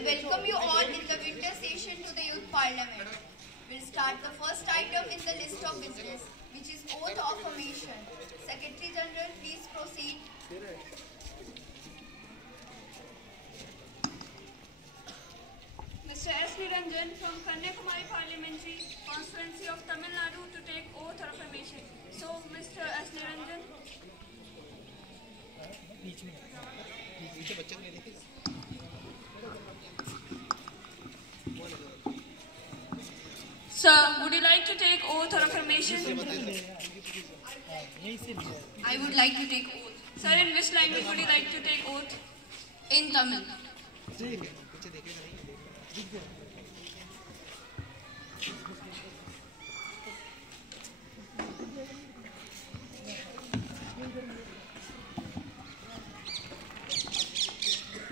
I welcome you all in the winter session to the Youth Parliament. We'll start the first item in the list of business, which is oath of affirmation. Secretary General, please proceed. Mr. S. Niranjan from Kanyakumari Parliamentary Constituency of Tamil Nadu to take oath of affirmation. So, Mr. S. Niranjan. Sir, would you like to take oath or affirmation? I would like to take oath. Sir, in which language would you like to take oath? In Tamil.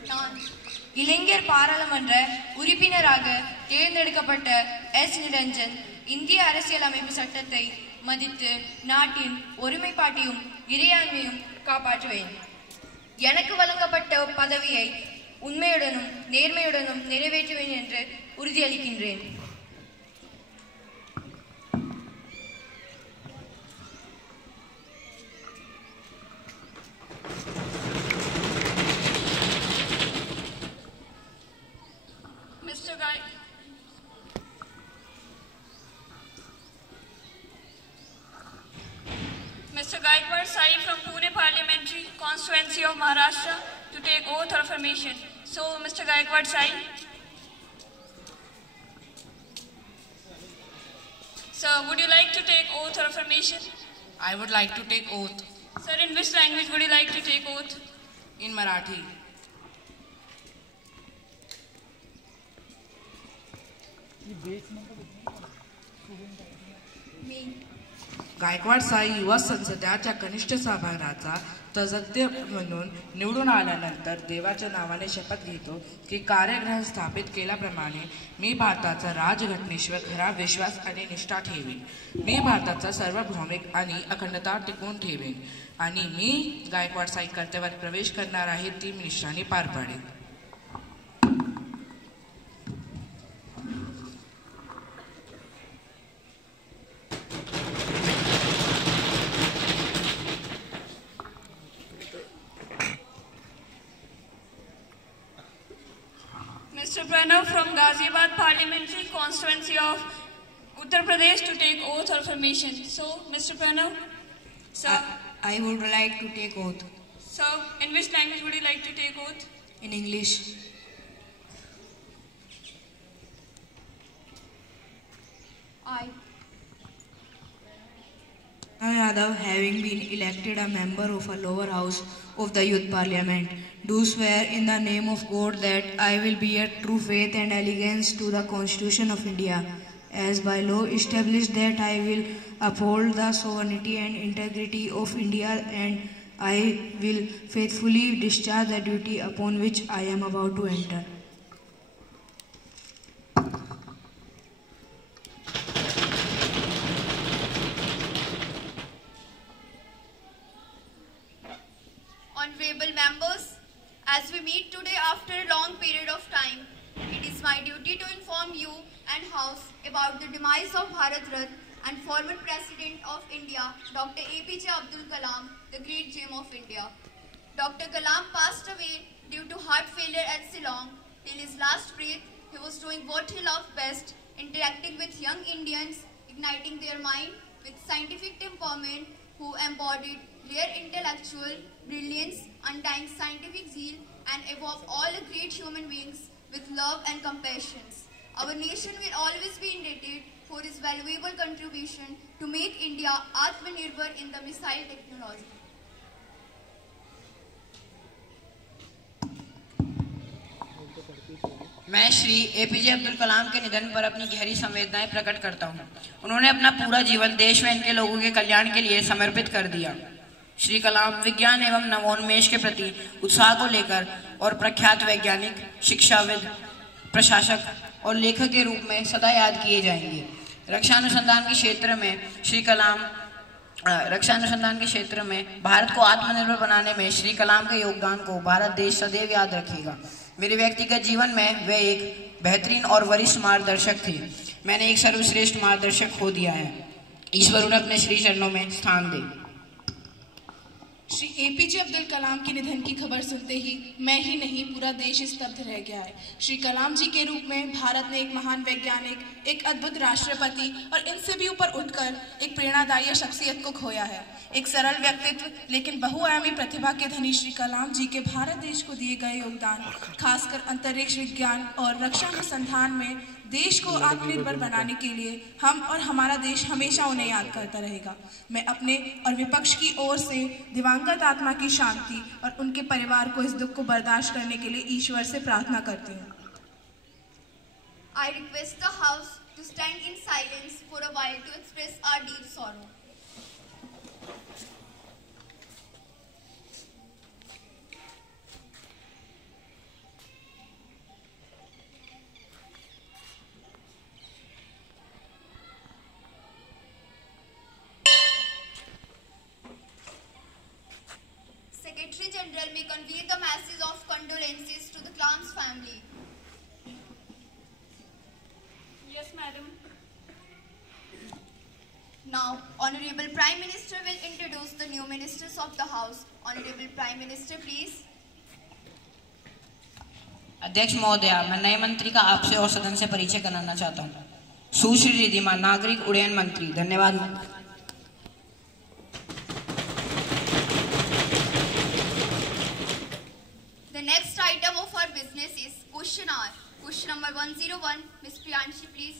நான் இளைஞர் பாராளுமன்ற உறுப்பினராக தேர்ந்தெடுக்கப்பட்ட S. Niranjan இந்திய அரசியலமைப்பு சட்டத்தை மதித்து நாட்டின் ஒருமைப்பாட்டையும் இறையாண்மையும் காப்பாற்றுவேன். எனக்கு வழங்கப்பட்ட பதவியை உண்மையுடனும் நேர்மையுடனும் நிறைவேற்றுவேன் என்று உறுதியளிக்கின்றேன். Mr. Gaikwad Sai from Pune Parliamentary Constituency of Maharashtra to take oath or affirmation. So, Mr. Gaikwad Sai. Sir, would you like to take oath or affirmation? I would like to take oath. Sir, in which language would you like to take oath? In Marathi. Gaikwad Sai युवा संसदाच्या कनिष्ठ सभागृहाचा सदस्य म्हणून निवडून आल्यानंतर देवाच्या नावाने शपथ घेतो की कार्यग्रह स्थापित केल्याप्रमाणे मी भारताचा राजघटनेवर खरा विश्वास आणि निष्ठा ठेवीन. मी भारताचा सार्वभौमिक आणि अखंडता टिकवून ठेवेन आणि मी गायकवाड साई कर्तव्यात प्रवेश करणार आहे ती मी निष्ठाने पार पाडेन. Mr. Pranav from Ghaziabad Parliamentary Constituency of Uttar Pradesh to take oath or affirmation. So, Mr. Pranav. Sir. I would like to take oath. Sir, in which language would you like to take oath? In English. I Yadav, having been elected a member of a lower house of the Youth Parliament, do swear in the name of God that I will bear true faith and allegiance to the Constitution of India, as by law established, that I will uphold the sovereignty and integrity of India, and I will faithfully discharge the duty upon which I am about to enter. Honorable members, as we meet today after a long period of time, it is my duty to inform you and House about the demise of Bharat Ratna and former President of India, Dr. APJ Abdul Kalam, the great gem of India. Dr. Kalam passed away due to heart failure at Ceylon. Till his last breath, he was doing what he loved best, interacting with young Indians, igniting their mind with scientific temperament, who embodied rare intellectual brilliance, undying scientific zeal, and above all great human beings with love and compassion. Our nation will always be indebted for his valuable contribution to make India Atmanirbhar in the missile technology. मैं Shri APJ Abdul Kalam के निधन पर अपनी गहरी संवेदनाएं प्रकट करता हूं. उन्होंने अपना पूरा जीवन देश व इनके लोगों के कल्याण के लिए समर्पित कर दिया. श्री कलाम विज्ञान एवं नवोन्मेष के प्रति उत्साह को लेकर और प्रख्यात वैज्ञानिक, शिक्षाविद, प्रशासक और लेखक के रूप में सदा याद किए जाएंगे. रक्षा अनुसंधान के क्षेत्र में भारत को आत्मनिर्भर बनाने में श्री कलाम के योगदान को भारत देश सदैव याद रखेगा. मेरे व्यक्तिगत जीवन में वे एक बेहतरीन और वरिष्ठ मार्गदर्शक थे। मैंने एक सर्वश्रेष्ठ मार्गदर्शक खो दिया है। ईश्वर उन्हें अपने श्री चरणों में स्थान दे। श्री एपीजे अब्दुल कलाम के निधन की खबर सुनते ही मैं ही नहीं पूरा देश स्तब्ध रह गया है। श्री कलाम जी के रूप में भारत ने एक महान वैज्ञानिक, एक अद्भुत राष्ट्रपति और इनसे भी ऊपर उठकर एक प्रेरणादायी शख्सियत को खोया है। एक सरल व्यक्तित्व लेकिन बहुआयामी प्रतिभा के धनी श्री कलाम जी के भारत देश को दिए गए योगदान, खासकर अंतरिक्ष विज्ञान और रक्षा अनुसंधान में देश को आत्मनिर्भर बनाने के लिए हम और हमारा देश हमेशा उन्हें याद करता रहेगा। मैं अपने और विपक्ष की ओर से दिवंगत आत्मा की शांति और उनके परिवार को इस दुख को बर्दाश्त करने के लिए ईश्वर से प्रार्थना करती हूँ। I request the House to stand in silence for a while to express our deep sorrow. Secretary General may convey the message of condolences to the Kalam's family. Yes, madam. Now, Honorable Prime Minister will introduce the new ministers of the House. Honorable Prime Minister, please. अध्यक्ष महोदया, मैं नए मंत्री का आपसे और सदन से परिचय कराना चाहता हूँ। सुश्री रिद्धिमा, नागरिक उड्डयन मंत्री। धन्यवाद। The next item of our business is question hour. Question number 101, Ms. Priyanshi, please.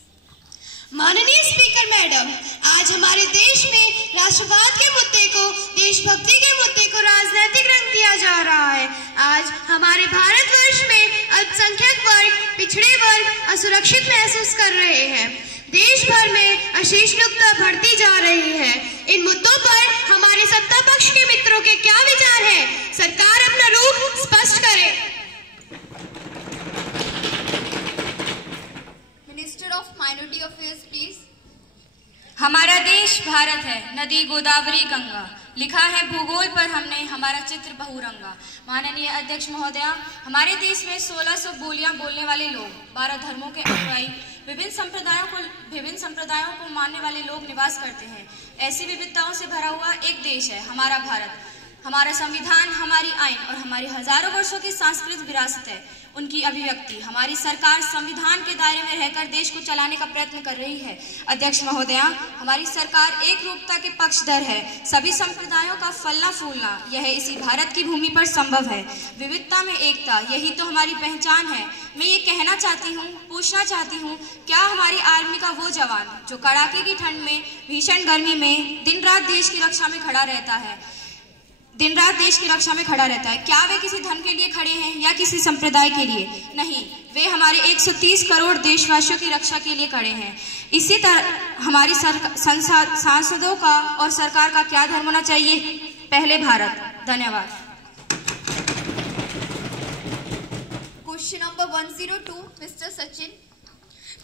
माननीय स्पीकर मैडम, आज हमारे देश में राष्ट्रवाद के मुद्दे को, देशभक्ति के मुद्दे को राजनीतिक रंग दिया जा रहा है। आज हमारे भारतवर्ष में अल्पसंख्यक वर्ग, पिछड़े वर्ग असुरक्षित महसूस कर रहे हैं। देश भर में असहिष्णुता बढ़ती जा रही है। इन मुद्दों पर हमारे सत्ता पक्ष के मित्रों के क्या विचार हैं? सरकार अपना रुख स्पष्ट करे। Minister of Minority Affairs, please. हमारा देश भारत है, नदी गोदावरी गंगा, लिखा है भूगोल पर हमने हमारा चित्र बहुरंगा। माननीय अध्यक्ष महोदया, हमारे देश में 1600 बोलियां बोलने वाले लोग, 12 धर्मों के अनुयायी, विभिन्न संप्रदायों को मानने वाले लोग निवास करते हैं। ऐसी विविधताओं से भरा हुआ एक देश है हमारा भारत। हमारा संविधान, हमारी आइन और हमारी हजारों वर्षों की सांस्कृतिक विरासत है, उनकी अभिव्यक्ति। हमारी सरकार संविधान के दायरे में रहकर देश को चलाने का प्रयत्न कर रही है। अध्यक्ष महोदया, हमारी सरकार एक रूपता के पक्षधर है। सभी संप्रदायों का फलना फूलना यह इसी भारत की भूमि पर संभव है। विविधता में एकता, यही तो हमारी पहचान है। मैं ये कहना चाहती हूँ, पूछना चाहती हूँ, क्या हमारी आर्मी का वो जवान जो कड़ाके की ठंड में, भीषण गर्मी में दिन रात देश की रक्षा में खड़ा रहता है, क्या वे किसी धन के लिए खड़े हैं या किसी संप्रदाय के लिए? नहीं, वे हमारे 130 करोड़ देशवासियों की रक्षा के लिए खड़े हैं। इसी तरह हमारी सांसदों का और सरकार का क्या धर्म होना चाहिए? पहले भारत। धन्यवाद। Question number 102, Mr. Sachin.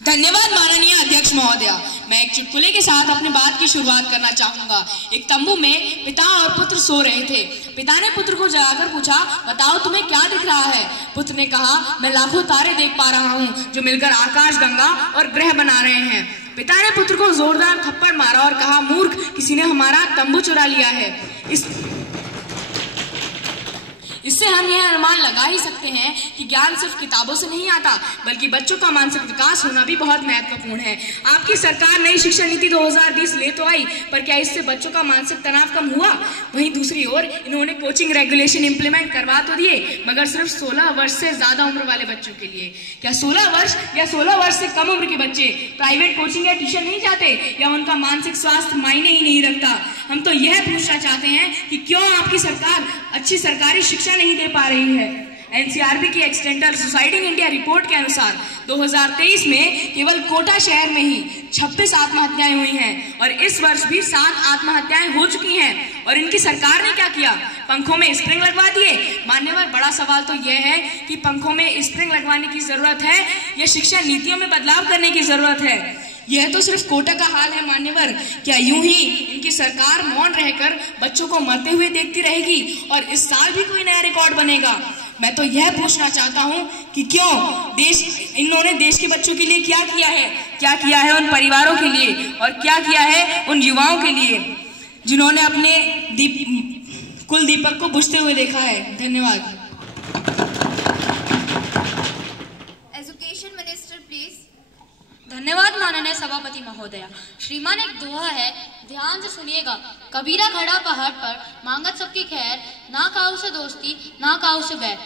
धन्यवाद माननीय अध्यक्ष महोदया। मैं एक चुटकुले के साथ अपनी बात की शुरुआत करना चाहूंगा। एक तंबू में पिता और पुत्र सो रहे थे। पिता ने पुत्र को जगाकर पूछा, बताओ तुम्हें क्या दिख रहा है? पुत्र ने कहा, मैं लाखों तारे देख पा रहा हूँ जो मिलकर आकाश गंगा और ग्रह बना रहे हैं। पिता ने पुत्र को जोरदार थप्पड़ मारा और कहा, मूर्ख, किसी ने हमारा तंबू चुरा लिया है। इससे हम यह अनुमान लगा ही सकते हैं कि ज्ञान सिर्फ किताबों से नहीं आता, बल्कि बच्चों का मानसिक विकास होना भी बहुत महत्वपूर्ण है। आपकी सरकार नई शिक्षा नीति 2020 ले तो आई, पर क्या इससे बच्चों का मानसिक तनाव कम हुआ? वहीं दूसरी ओर इन्होंने कोचिंग रेगुलेशन इंप्लीमेंट करवा तो दिए, मगर सिर्फ 16 वर्ष से ज्यादा उम्र वाले बच्चों के लिए। क्या 16 वर्ष या 16 वर्ष से कम उम्र के बच्चे प्राइवेट कोचिंग या ट्यूशन नहीं जाते, या उनका मानसिक स्वास्थ्य मायने ही नहीं रखता? हम तो यह पूछना चाहते हैं कि क्यों आपकी सरकार अच्छी सरकारी शिक्षा नहीं दे पा रही है। एनसीआरबी की एक्सटेंडर सुसाइडिंग इंडिया रिपोर्ट के अनुसार 2023 में केवल कोटा शहर में ही 26 आत्महत्याएं हुई हैं और इस वर्ष भी 7 आत्महत्याएं हो चुकी हैं। और इनकी सरकार ने क्या किया? पंखों में स्प्रिंग लगवा दिए। मान्यवर, बड़ा सवाल तो यह है कि पंखों में स्प्रिंग लगवाने की जरूरत है या शिक्षा नीतियों में बदलाव करने की जरूरत है? यह तो सिर्फ कोटा का हाल है मान्यवर। क्या यूं ही इनकी सरकार मौन रहकर बच्चों को मरते हुए देखती रहेगी और इस साल भी कोई नया रिकॉर्ड बनेगा? मैं तो यह पूछना चाहता हूँ कि क्यों इन्होंने देश के बच्चों के लिए क्या किया है उन परिवारों के लिए, और क्या किया है उन युवाओं के लिए जिन्होंने अपने कुल दीपक को बुझते हुए देखा है। धन्यवाद। Education minister please. धन्यवाद माननीय सभापति महोदया। श्रीमान, एक दोहा है, ध्यान से सुनिएगा। कबीरा खड़ा पहाड़ पर, मांगत सबकी खैर, ना काऊ से दोस्ती ना काऊ से बैर।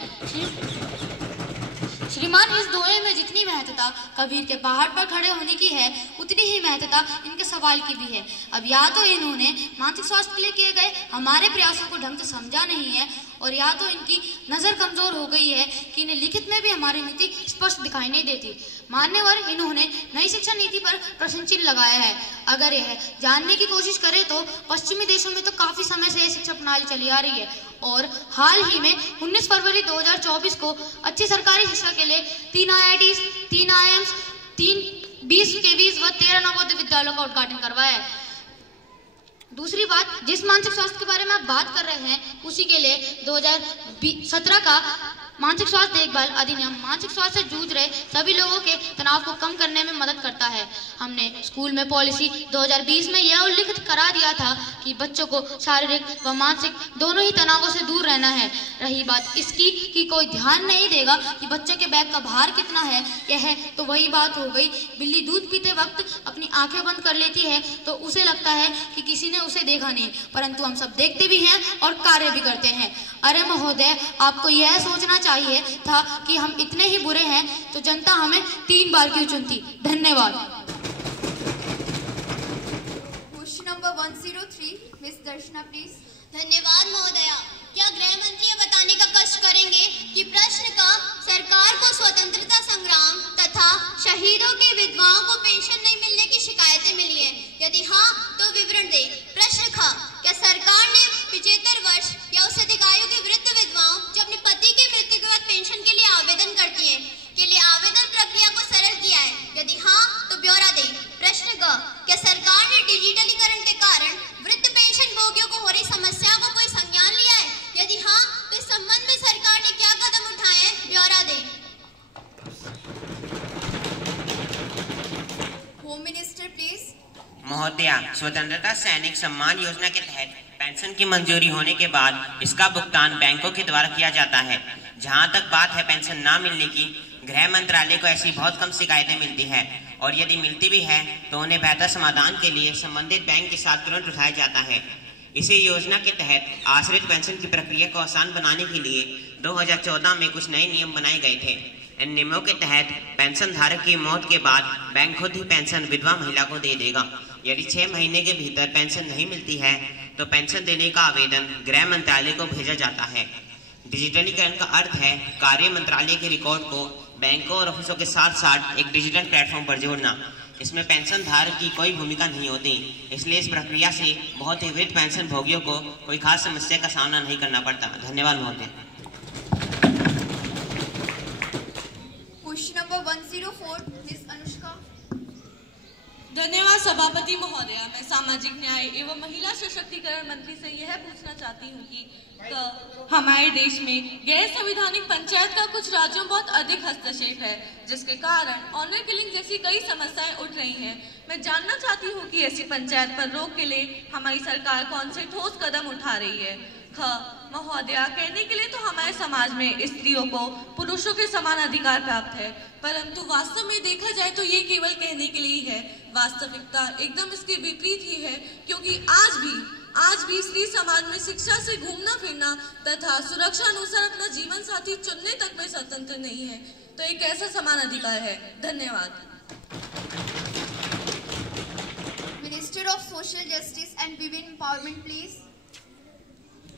श्रीमान, इस दोहे में जितनी महत्ता कबीर के पहाड़ पर खड़े होने की है, उतनी ही महत्ता इनके सवाल की भी है। अब या तो इन्होंने मानसिक स्वास्थ्य के लिए किए गए हमारे प्रयासों को ढंग से समझा नहीं है, और या तो इनकी नज़र कमजोर हो गई है कि इन्हें लिखित में भी हमारी नीति स्पष्ट दिखाई नहीं देती। मान्यवर, इन्होंने नई शिक्षा नीति पर प्रश्न चिन्ह लगाया है। अगर यह जानने की कोशिश करें तो पश्चिमी देशों में तो काफी समय से यह शिक्षा प्रणाली चली आ रही है, और हाल ही में 19 फरवरी 2024 को अच्छी सरकारी शिक्षा के लिए 3 IITs, 3 IIMs, 3 20 KVs व 13 नवोदय विद्यालयों का उद्घाटन करवाया है। दूसरी बात, जिस मानसिक स्वास्थ्य के बारे में आप बात कर रहे हैं, उसी के लिए 2017 का मानसिक स्वास्थ्य देखभाल अधिनियम मानसिक स्वास्थ्य से जूझ रहे सभी लोगों के तनाव को कम करने में मदद करता है। हमने स्कूल में पॉलिसी 2020 में यह उल्लिखित करा दिया था कि बच्चों को शारीरिक व मानसिक दोनों ही तनावों से दूर रहना है। रही बात इसकी कि कोई ध्यान नहीं देगा कि बच्चे के बैग का भार कितना है, यह तो वही बात हो गई, बिल्ली दूध पीते वक्त अपनी आंखें बंद कर लेती है तो उसे लगता है कि किसी ने उसे देखा नहीं, परंतु हम सब देखते भी हैं और कार्य भी करते हैं। अरे महोदय, आपको यह सोचना चाहिए था कि हम इतने ही बुरे हैं तो जनता हमें 3 बार क्यों चुनती। धन्यवाद। Question number 103, miss Darshana please. धन्यवाद महोदया। क्या गृह मंत्री बताने का कष्ट करेंगे कि प्रश्न का सरकार को स्वतंत्रता संग्राम तथा शहीदों के विधवाओं को पेंशन नहीं मिलने की शिकायतें मिली है? यदि हाँ तो विवरण दे। प्रश्न ख, क्या सरकार ने 75 वर्ष या उससे अधिक आयु की वृद्ध विधवाओं जो अपने पति की मृत्यु के बाद पेंशन के लिए आवेदन करती हैं के लिए आवेदन प्रक्रिया को सरल किया है? यदि हाँ तो ब्यौरा दे। प्रश्न ग, क्या सरकार ने डिजिटलीकरण के कारण वृद्ध पेंशन भोगियों को हो रही समस्याओं को कोई संज्ञान लिया है? यदि हाँ तो इस संबंध में सरकार ने क्या कदम उठाए हैं? ब्यौरा दे। Home minister please. महोदया, स्वतंत्रता सैनिक सम्मान योजना के तहत पेंशन की मंजूरी होने के बाद इसका भुगतान बैंकों के द्वारा किया जाता है। जहां तक बात है पेंशन ना मिलने की, गृह मंत्रालय को ऐसी बहुत कम शिकायतें मिलती है, और यदि मिलती भी है तो उन्हें बेहतर समाधान के लिए संबंधित बैंक के साथ तुरंत उठाया जाता है। इसी योजना के तहत आश्रित पेंशन की प्रक्रिया को आसान बनाने के लिए 2014 में कुछ नए नियम बनाए गए थे। इन नियमों के तहत पेंशन धारक की मौत के बाद बैंक खुद ही पेंशन विधवा महिला को दे देगा। यदि 6 महीने के भीतर पेंशन नहीं मिलती है तो पेंशन देने का आवेदन गृह मंत्रालय को भेजा जाता है। डिजिटलीकरण का अर्थ है कार्य मंत्रालय के रिकॉर्ड को बैंकों और ऑफिसों के साथ साथ एक डिजिटल प्लेटफॉर्म पर जोड़ना। इसमें पेंशन धारक की कोई भूमिका नहीं होती, इसलिए इस प्रक्रिया से बहुत ही वृद्ध पेंशन भोगियों को कोई खास समस्या का सामना नहीं करना पड़ता। धन्यवाद महोदय। Question number 104, miss Anushka. धन्यवाद सभापति महोदया। मैं सामाजिक न्याय एवं महिला सशक्तिकरण मंत्री से यह पूछना चाहती हूँ कि हमारे देश में गैर संवैधानिक पंचायत का कुछ राज्यों में बहुत अधिक हस्तक्षेप है, जिसके कारण ऑनर किलिंग जैसी कई समस्याएं उठ रही हैं। मैं जानना चाहती हूँ कि ऐसी पंचायत पर रोक के लिए हमारी सरकार कौन से ठोस कदम उठा रही है। ख, महोदया, कहने के लिए तो हमारे समाज में स्त्रियों को पुरुषों के समान अधिकार प्राप्त है, परंतु वास्तव में देखा जाए तो ये केवल कहने के लिए ही है। वास्तविकता एकदम इसके विपरीत ही है, क्योंकि आज भी स्त्री समाज में शिक्षा से घूमना फिरना तथा सुरक्षा अनुसार अपना जीवन साथी चुनने तक में स्वतंत्र नहीं है। तो एक ऐसा समान अधिकार है। धन्यवाद। Minister of social justice and women empowerment please.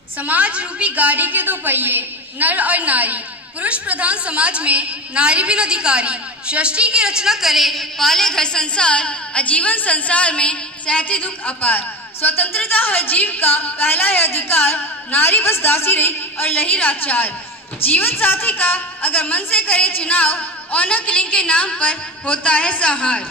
समाज रूपी गाड़ी के 2 पहिए, नर और नारी। पुरुष प्रधान समाज में नारी बिन अधिकारी, सृष्टि की रचना करे पाले घर संसार, आजीवन संसार में सहती दुख अपार। स्वतंत्रता हर जीव का पहला है अधिकार, नारी बस दासी रही और लही लाचार। जीवन साथी का अगर मन से करे चुनाव, ऑनर किलिंग के नाम पर होता है संहार।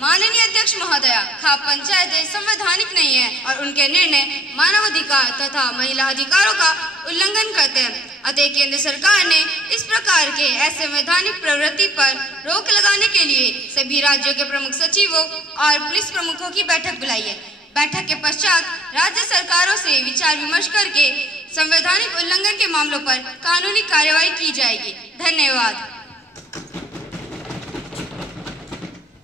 माननीय अध्यक्ष महोदया, खाप पंचायतें संवैधानिक नहीं है और उनके निर्णय मानवाधिकार तथा महिला अधिकारों का उल्लंघन करते हैं। अतः केंद्र सरकार ने इस प्रकार के असंवैधानिक प्रवृत्ति पर रोक लगाने के लिए सभी राज्यों के प्रमुख सचिवों और पुलिस प्रमुखों की बैठक बुलाई है। बैठक के पश्चात राज्य सरकारों से विचार विमर्श करके संवैधानिक उल्लंघन के मामलों पर कानूनी कार्यवाही की जाएगी। धन्यवाद।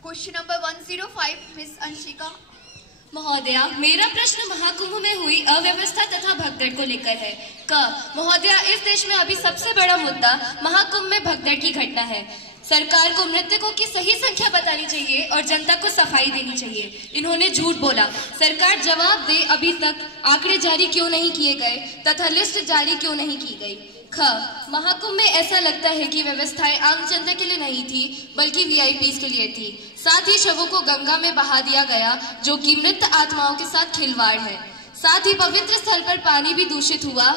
Question number 105, miss Anshika. महोदया, मेरा प्रश्न महाकुंभ में हुई अव्यवस्था तथा भगदड़ को लेकर है। महोदया, इस देश में अभी सबसे बड़ा मुद्दा महाकुंभ में भगदड़ की घटना है। सरकार को मृतकों की सही संख्या बतानी चाहिए और जनता को सफाई देनी चाहिए। इन्होंने झूठ बोला। सरकार जवाब दे, अभी तक आंकड़े जारी क्यों नहीं किए गए तथा लिस्ट जारी क्यों नहीं की गई। महाकुंभ में ऐसा लगता है कि व्यवस्थाएं आम जनता के लिए नहीं थी बल्कि वीआईपीज के लिए थी। साथ ही शवों को गंगा में बहा दिया गया, जो कि मृत आत्माओं के साथ खिलवाड़ है। साथ ही पवित्र स्थल पर पानी भी दूषित हुआ।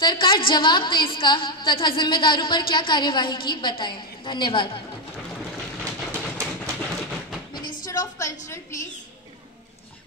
सरकार जवाब दे इसका तथा जिम्मेदारों पर क्या कार्यवाही की बताएं। धन्यवाद। Minister of cultural please.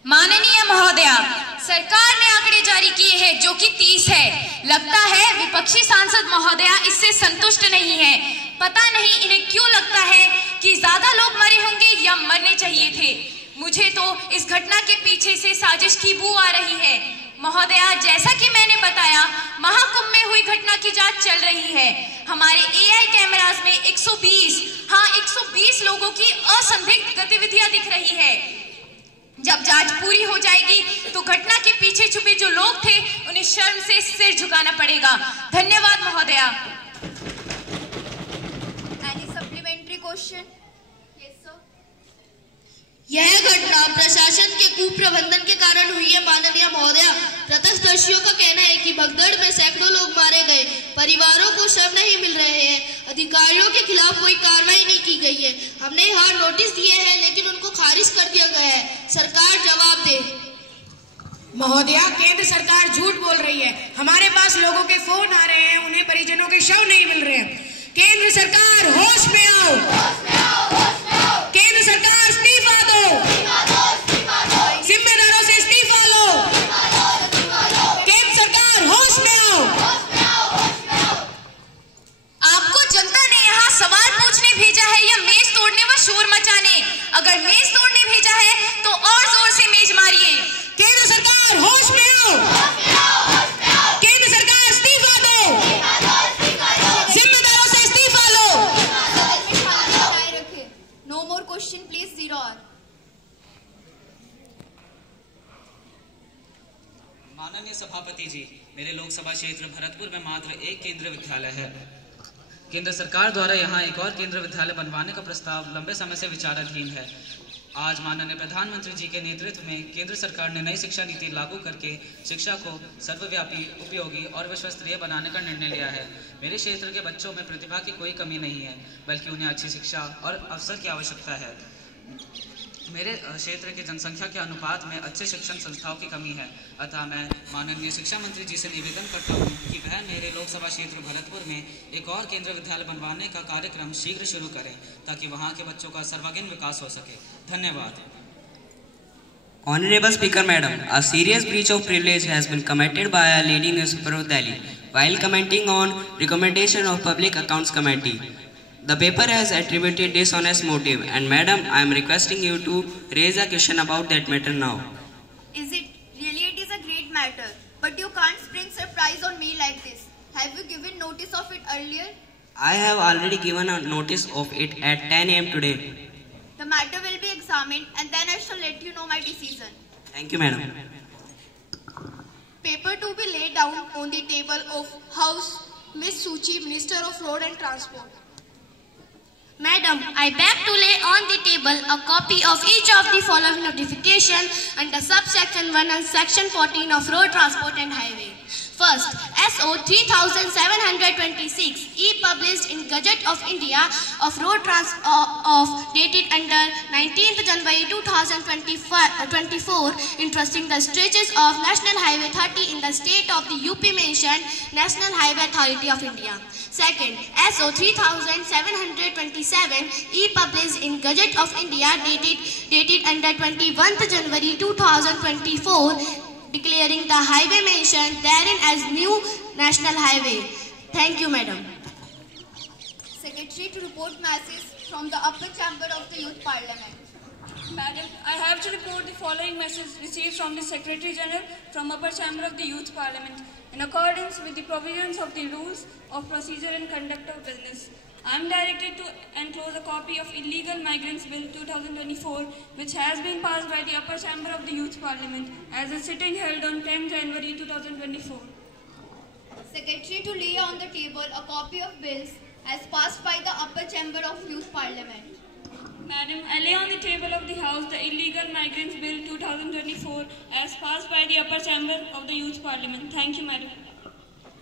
माननीय महोदया, सरकार ने आंकड़े जारी किए हैं जो कि 30 है। लगता है विपक्षी सांसद महोदया इससे संतुष्ट नहीं है। पता नहीं इन्हें क्यों लगता है कि ज्यादा लोग मरे होंगे या मरने चाहिए थे। मुझे तो इस घटना के पीछे से साजिश की बू आ रही है। महोदया, जैसा कि मैंने बताया, महाकुंभ में हुई घटना की जांच चल रही है। हमारे एआई कैमरास में 120 लोगों की असंदिग्ध गतिविधियां दिख रही है। जब जांच पूरी हो जाएगी तो घटना के पीछे छुपे जो लोग थे उन्हें शर्म से सिर झुकाना पड़ेगा। धन्यवाद महोदया। Any supplementary question? Yes sir. यह घटना प्रशासन के कुप्रबंधन के कारण हुई है माननीय महोदया। प्रत्यक्षदर्शियों का कहना है कि भगदड़ में सैकड़ों लोग मारे गए, परिवारों को शव नहीं मिल रहे हैं, अधिकारियों के खिलाफ कोई कार्रवाई नहीं की गई है। हमने यहाँ नोटिस दिए हैं लेकिन उनको खारिज कर दिया गया है। सरकार जवाब दे। महोदया, केंद्र सरकार झूठ बोल रही है। हमारे पास लोगों के फोन आ रहे हैं, उन्हें परिजनों के शव नहीं मिल रहे हैं। केंद्र सरकार होश में आओ। केंद्र सरकार इस्तीफा दो। जिम्मेदारों से इस्तीफा लो। केंद्र सरकार होश में आओ। आपको जनता ने यहाँ सवाल पूछने भेजा है या मेज तोड़ने व शोर मचाने? अगर मेज तोड़ने भेजा है तो और जोर से मेज मारिए। केंद्र सरकार होश में आओ। केंद्र सरकार इस्तीफा दो। जिम्मेदारों से इस्तीफा लो। No more question please. 0 hour. माननीय सभापति जी, मेरे लोकसभा क्षेत्र भरतपुर में मात्र एक केंद्रीय विद्यालय है। केंद्र सरकार द्वारा यहाँ एक और केंद्रीय विद्यालय बनवाने का प्रस्ताव लंबे समय से विचाराधीन है। आज माननीय प्रधानमंत्री जी के नेतृत्व में केंद्र सरकार ने नई शिक्षा नीति लागू करके शिक्षा को सर्वव्यापी, उपयोगी और विश्वस्तरीय बनाने का निर्णय लिया है। मेरे क्षेत्र के बच्चों में प्रतिभा की कोई कमी नहीं है, बल्कि उन्हें अच्छी शिक्षा और अवसर की आवश्यकता है। मेरे क्षेत्र की जनसंख्या के अनुपात में अच्छे शिक्षण संस्थाओं की कमी है। अतः मैं माननीय शिक्षा मंत्री जी से निवेदन करता हूं कि वह मेरे लोकसभा क्षेत्र भरतपुर में एक और केंद्रीय विद्यालय बनवाने का कार्यक्रम शीघ्र शुरू करें ताकि वहां के बच्चों का सर्वांगीण विकास हो सके। धन्यवाद। Honorable Speaker Madam, a serious breach of privilege has been committed by a leading newspaper of Delhi while commenting on recommendation of Public Accounts Committee. The paper has attributed dishonest motive, and Madam, I am requesting you to raise a question about that matter now. Is it? Really, it is a great matter, but you can't spring surprise on me like this. Have you given notice of it earlier? I have already given a notice of it at 10 a.m. today. The matter will be examined and then I shall let you know my decision. Thank you, Madam. Paper to be laid down on the table of House, Miss Suchi, Minister of Road and Transport. Madam, I beg to lay on the table a copy of each of the following notification under subsection 1 and section 14 of Road Transport and Highway. First, SO 3726, e-published in Gazette of India of Road Transport dated under 19th January 2024, entrusting the stretches of National Highway 30 in the state of the UP mentioned National Highway Authority of India. Second, SO 3727 e-published in Gazette of India dated under 21st January 2024, declaring the highway mentioned therein as new national highway. Thank you, Madam. Secretary to report message from the upper chamber of the Youth Parliament. Madam, I have to report the following message received from the Secretary General from upper chamber of the Youth Parliament. In accordance with the provisions of the rules of procedure and conduct of business, I am directed to enclose a copy of Illegal Migrants Bill 2024, which has been passed by the upper chamber of the Youth Parliament as a sitting held on 10 January 2024. Secretary to lay on the table a copy of bills as passed by the upper chamber of Youth Parliament. Madam, I lay on the table of the House the Illegal Migrants Bill 2024 as passed by the upper chamber of the Youth Parliament. Thank you, Madam.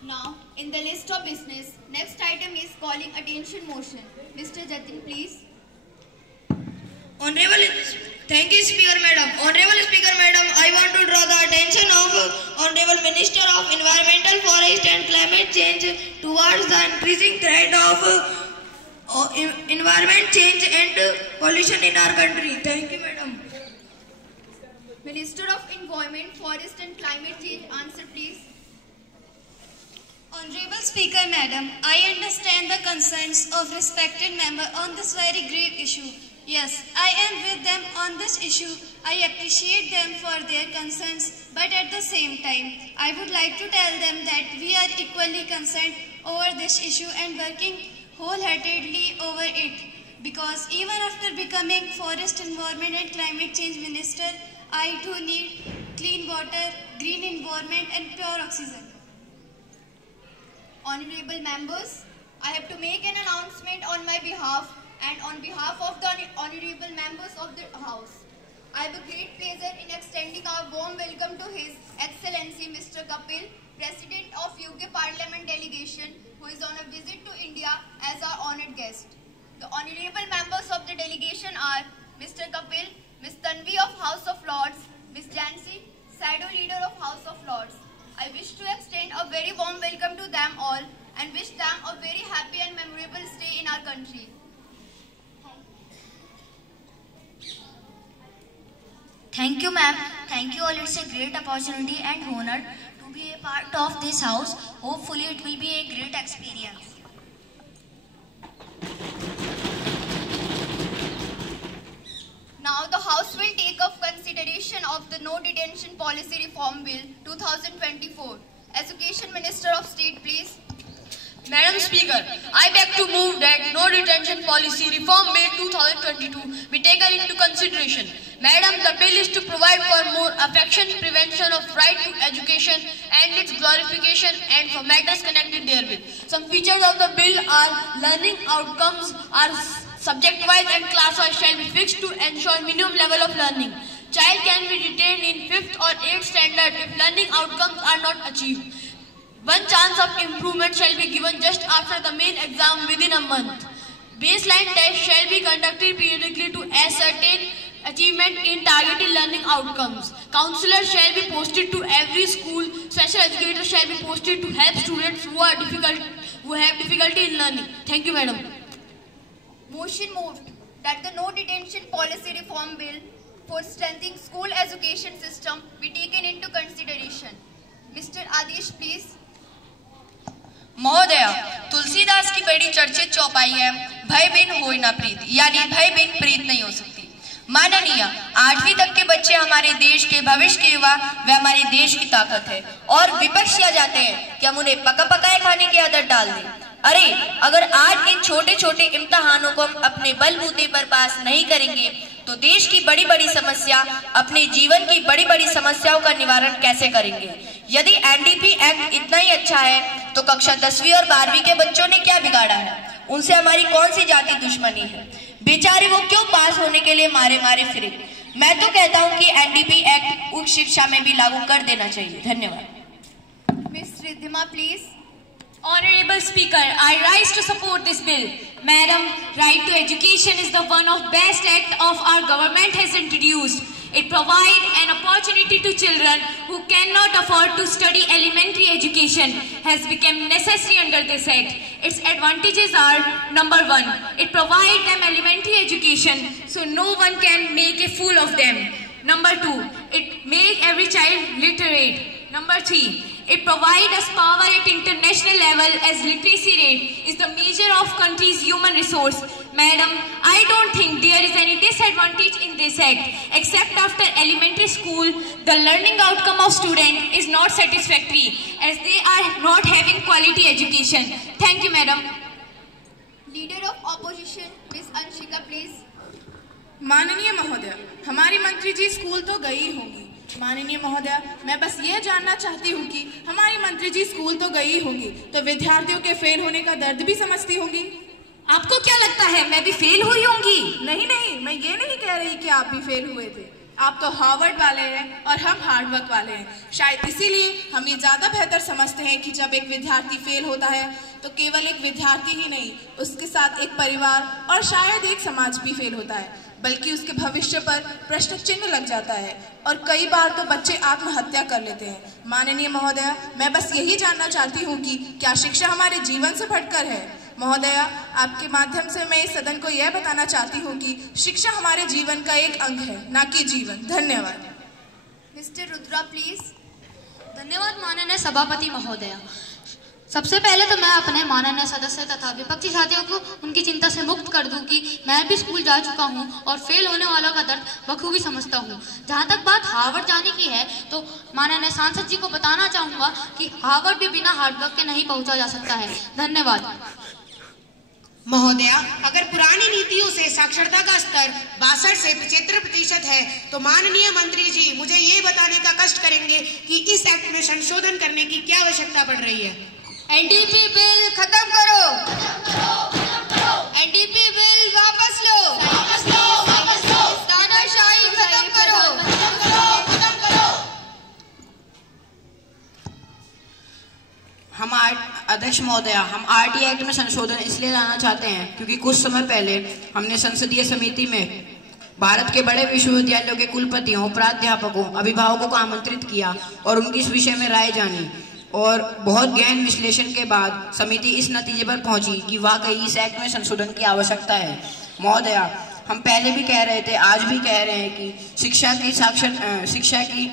Now, in the list of business, next item is calling attention motion. Mr. Jatin, please. Thank you, Speaker Madam. Honorable Speaker Madam, I want to draw the attention of Honorable Minister of Environmental, Forest and Climate Change towards the increasing threat of environment change and pollution in our country. Thank you, Madam. Minister of Environment, Forest and Climate Change, answer please. Honorable Speaker Madam, I understand the concerns of respected member on this very grave issue. Yes, I am with them on this issue. I appreciate them for their concerns, but at the same time, I would like to tell them that we are equally concerned over this issue and working wholeheartedly over it, because even after becoming Forest, Environment and Climate Change Minister, I too need clean water, green environment and pure oxygen. Honorable members, I have to make an announcement on my behalf and on behalf of the honorable members of the House. I have a great pleasure in extending our warm welcome to His Excellency Mr. Kapil, President of UK Parliament Delegation, who is on a visit to India as our honoured guest. The honourable members of the delegation are Mr. Kapil, Ms. Tanvi of House of Lords, Ms. Jansi, Shadow Leader of House of Lords. I wish to extend a very warm welcome to them all and wish them a very happy and memorable stay in our country. Thank you, ma'am. Thank you all. It's a great opportunity and honor to be a part of this house. Hopefully, it will be a great experience. Now, the House will take up consideration of the No Detention Policy Reform Bill 2024. Education Minister of State, please. Madam Speaker, I beg to move that No Detention Policy Reform Bill 2022 be taken into consideration. Madam, the bill is to provide for more effective prevention of right to education and its glorification and for matters connected therewith. Some features of the bill are learning outcomes are subject-wise and class-wise shall be fixed to ensure minimum level of learning. Child can be detained in 5th or 8th standard if learning outcomes are not achieved. One chance of improvement shall be given just after the main exam within a month. Baseline tests shall be conducted periodically to ascertain achievement in targeted learning outcomes. Counselors shall be posted to every school. Special educators shall be posted to help students who have difficulty in learning. Thank you, Madam. Motion moved that the No Detention Policy Reform Bill for strengthening school education system be taken into consideration. Mr. Adesh, please. महोदया, तुलसीदास की बड़ी चर्चित चौपाई है भय बिन होय न प्रीत, यानी भय बिन प्रीत नहीं हो सकती। माननीय, 8वीं तक के बच्चे हमारे देश के भविष्य के युवा वे हमारे देश की ताकत है और विपक्ष किया जाते हैं कि हम उन्हें पका पकाए खाने की आदत डाल दें। अरे अगर आज इन छोटे छोटे इम्तिहानों को हम अपने बलबूते पर पास नहीं करेंगे तो देश की बड़ी बड़ी समस्या, अपने जीवन की बड़ी बड़ी समस्याओं का निवारण कैसे करेंगे? यदि एनडीपी एक्ट इतना ही अच्छा है तो कक्षा 10वीं और 12वीं के बच्चों ने क्या बिगाड़ा है? उनसे हमारी कौन सी जाति दुश्मनी है? बेचारे वो क्यों पास होने के लिए मारे मारे फिरे? मैं तो कहता हूँ कि एनडीपी एक्ट उच्च शिक्षा में भी लागू कर देना चाहिए। धन्यवाद। Miss Riddhima, please. Honorable Speaker, I rise to support this bill. Madam, right to education is the one of best act of our government has introduced. It provides an opportunity to children who cannot afford to study elementary education has become necessary under this act. Its advantages are: number 1, it provides them elementary education so no one can make a fool of them. Number 2, it makes every child literate. Number 3, it provides us power at international level as literacy rate is the measure of country's human resource. Madam, I don't think there is any disadvantage in this act, except after elementary school, the learning outcome of student is not satisfactory as they are not having quality education. Thank you, Madam. Leader of Opposition, Ms. Anshika, please. माननीय महोदय, हमारी मंत्री जी school तो गई होंगी। माननीय महोदय, मैं बस ये जानना चाहती हूँ कि हमारी मंत्री जी स्कूल तो गई होंगी तो विद्यार्थियों के फेल होने का दर्द भी समझती होंगी। आपको क्या लगता है मैं भी फेल हुई होंगी? नहीं नहीं, मैं ये नहीं कह रही कि आप भी फेल हुए थे। आप तो हार्वर्ड वाले हैं और हम हार्डवर्क वाले हैं। शायद इसीलिए हम ये ज़्यादा बेहतर समझते हैं कि जब एक विद्यार्थी फेल होता है तो केवल एक विद्यार्थी ही नहीं, उसके साथ एक परिवार और शायद एक समाज भी फेल होता है, बल्कि उसके भविष्य पर प्रश्न चिन्ह लग जाता है और कई बार तो बच्चे आत्महत्या कर लेते हैं। माननीय महोदया, मैं बस यही जानना चाहती हूँ कि क्या शिक्षा हमारे जीवन से भटकर है? महोदया, आपके माध्यम से मैं इस सदन को यह बताना चाहती हूँ कि शिक्षा हमारे जीवन का एक अंग है, ना कि जीवन। धन्यवाद। Mister Rudra, please. धन्यवाद माननीय सभापति महोदया। सबसे पहले तो मैं अपने माननीय सदस्य तथा विपक्षी साथियों को उनकी चिंता से मुक्त कर दूं कि मैं भी स्कूल जा चुका हूं और फेल होने वालों का दर्द बखूबी समझता हूं। जहां तक बात हार्वर्ड जाने की है तो माननीय सांसद जी को बताना चाहूंगा कि हार्वर्ड भी बिना हार्डवर्क के नहीं पहुंचा जा सकता है। धन्यवाद। महोदया, अगर पुरानी नीतियों से साक्षरता का स्तर 62 से 75% है तो माननीय मंत्री जी मुझे ये बताने का कष्ट करेंगे कि इस एक्ट में संशोधन करने की क्या आवश्यकता पड़ रही है। एनडीपी बिल खत्म करो। एनडीपी बिल वापस लो। तानाशाही खत्म करो। हम अध्यक्ष महोदया, हम आरटी एक्ट में संशोधन इसलिए लाना चाहते हैं क्योंकि कुछ समय पहले हमने संसदीय समिति में भारत के बड़े विश्वविद्यालयों के कुलपतियों, प्राध्यापकों, अभिभावकों को आमंत्रित किया और उनकी इस विषय में राय जानी और बहुत गहन विश्लेषण के बाद समिति इस नतीजे पर पहुंची कि वाकई इस एक्ट में संशोधन की आवश्यकता है। महोदया, हम पहले भी कह रहे थे, आज भी कह रहे हैं कि शिक्षा की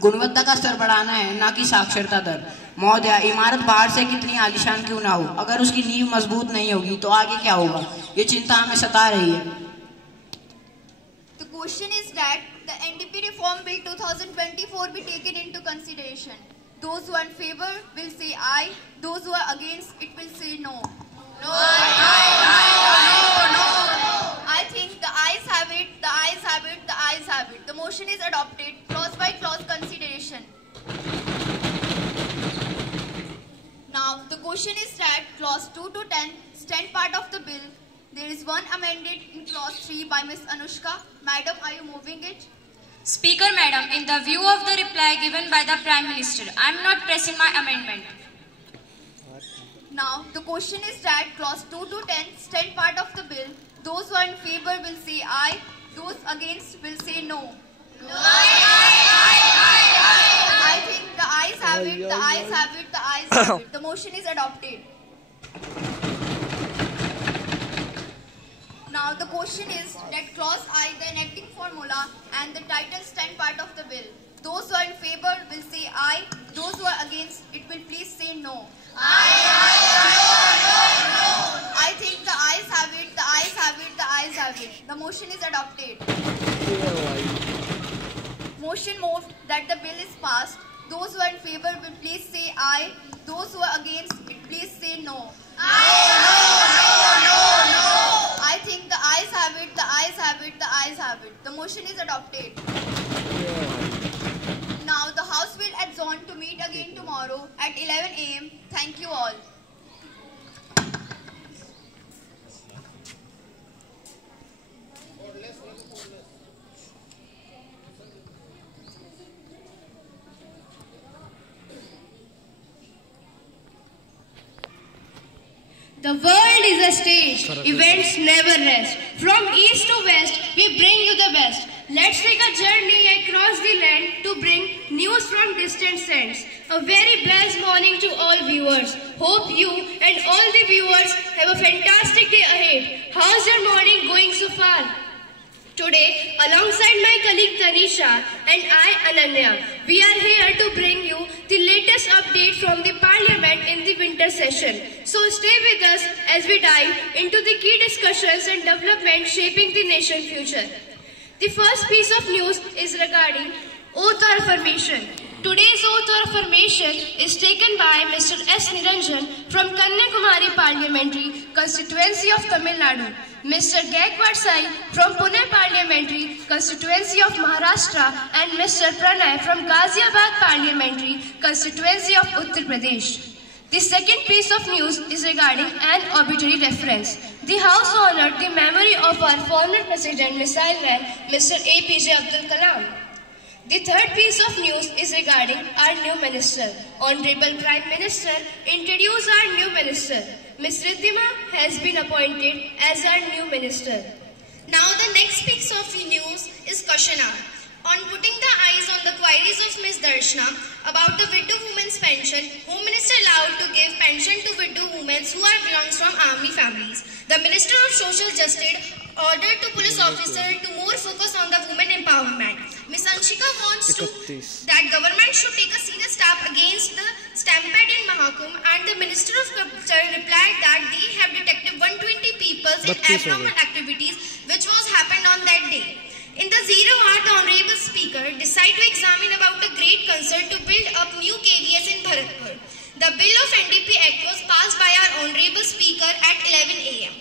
गुणवत्ता का स्तर बढ़ाना है, ना कि साक्षरता दर। महोदया, इमारत बाहर से कितनी आलीशान क्यों ना हो, अगर उसकी नींव मजबूत नहीं होगी तो आगे क्या होगा, ये चिंता हमें सता रही है। The question is that the NDP reform bill 2024 be taken into consideration. Those who are in favor will say aye. Those who are against it will say no. No. I think the ayes have it. The ayes have it. The ayes have it. The motion is adopted. Clause by clause consideration. Now the question is that clause 2 to 10 stand part of the bill. There is one amended in clause 3 by Ms. Anushka. Madam, are you moving it? Speaker Madam, in the view of the reply given by the Prime Minister, I am not pressing my amendment. Now, the question is that clause 2 to 10 stand part of the bill. Those who are in favor will say aye. Those against will say no. I think the ayes have it, the ayes have it, the ayes have it. The motion is adopted. Now the question is that clause I, the enacting formula and the title stand part of the bill. Those who are in favor will say aye. Those who are against it will please say no. I think the ayes have it, the ayes have it, the ayes have it. The motion is adopted. Motion moved that the bill is passed. Those who are in favor will please say aye. Those who are against it please say no. I think the ayes have it, the ayes have it, the ayes have it. The motion is adopted. Now the House will adjourn to meet again tomorrow at 11 a.m. Thank you all. The world is a stage. Events never rest. From east to west, we bring you the best. let's take a journey across the land to bring news from distant sands. A very blessed morning to all viewers. Hope you and all the viewers have a fantastic day ahead. How's your morning going so far? Today, alongside my colleague Tanisha and I, Ananya, we are here to bring you the latest update from the Parliament in the winter session. So stay with us as we dive into the key discussions and developments shaping the nation's future. The first piece of news is regarding oath or affirmation. Today's oath or affirmation is taken by Mr. S. Niranjan from Kanyakumari Parliamentary Constituency of Tamil Nadu, Mr. Gaikwad Sai from Pune Parliamentary Constituency of Maharashtra, and Mr. Pranay from Ghaziabad Parliamentary Constituency of Uttar Pradesh. The second piece of news is regarding an obituary reference. The House honored the memory of our former President, Missile Man, Mr. APJ Abdul Kalam. The third piece of news is regarding our new minister. Honorable Prime Minister introduced our new minister. Ms. Riddhima has been appointed as our new minister. Now the next piece of news is question hour. On putting the eyes on the queries of Ms. Darshana about the widow women's pension, Home Minister allowed to give pension to widow women who are belongs from army families. The Minister of Social Justice ordered to police officers to more focus on the women empowerment. Ms. Anshika wants that government should take a serious step against the stampede in Mahakumbh, and the Minister of Culture replied that they have detected 120 people in abnormal activities which was happened on that day. In the 0 hour, the Honorable Speaker decided to examine about a great concern to build up new KVS in Bharatpur. The Bill of NDP Act was passed by our Honorable Speaker at 11 a.m.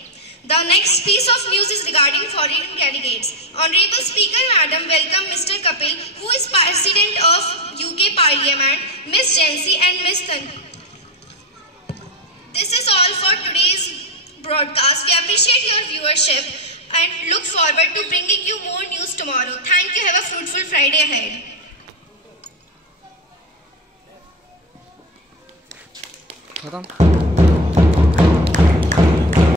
The next piece of news is regarding foreign delegates. Honorable Speaker Madam welcome Mr. Kapil, who is President of UK Parliament, Miss Jansi and Miss Tan. This is all for today's broadcast. We appreciate your viewership and look forward to bringing you more news tomorrow. Thank you. Have a fruitful Friday ahead.